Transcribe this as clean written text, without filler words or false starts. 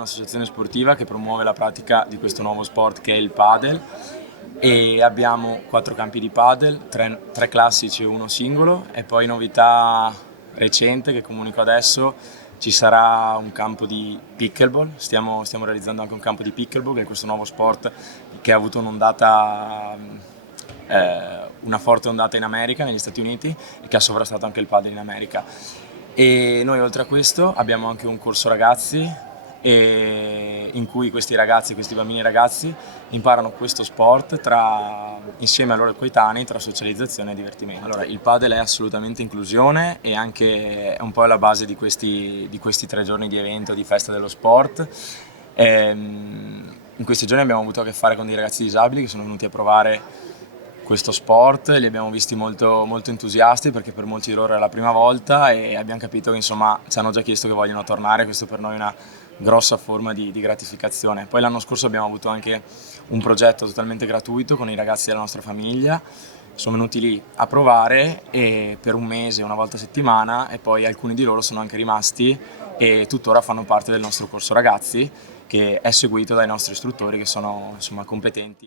un'associazione sportiva che promuove la pratica di questo nuovo sport che è il padel e abbiamo 4 campi di padel, 3 classici e 1 singolo e poi novità recente che comunico adesso, ci sarà un campo di pickleball, stiamo realizzando anche un campo di pickleball che è questo nuovo sport che ha avuto una forte ondata in America, negli Stati Uniti, e che ha sovrastato anche il padel in America. E noi oltre a questo abbiamo anche un corso ragazzi in cui questi ragazzi, questi bambini e ragazzi imparano questo sport insieme ai loro coetanei, tra socializzazione e divertimento. Allora, il padel è assolutamente inclusione e anche è un po' alla base di questi 3 giorni di evento, di festa dello sport. In questi giorni abbiamo avuto a che fare con dei ragazzi disabili che sono venuti a provare questo sport, li abbiamo visti molto, molto entusiasti perché per molti di loro è la prima volta e abbiamo capito che insomma ci hanno già chiesto che vogliono tornare, questo per noi è una grossa forma di gratificazione. Poi l'anno scorso abbiamo avuto anche un progetto totalmente gratuito con i ragazzi della nostra famiglia, sono venuti lì a provare e per un mese, una volta a settimana, e poi alcuni di loro sono anche rimasti e tuttora fanno parte del nostro corso ragazzi che è seguito dai nostri istruttori che sono insomma competenti.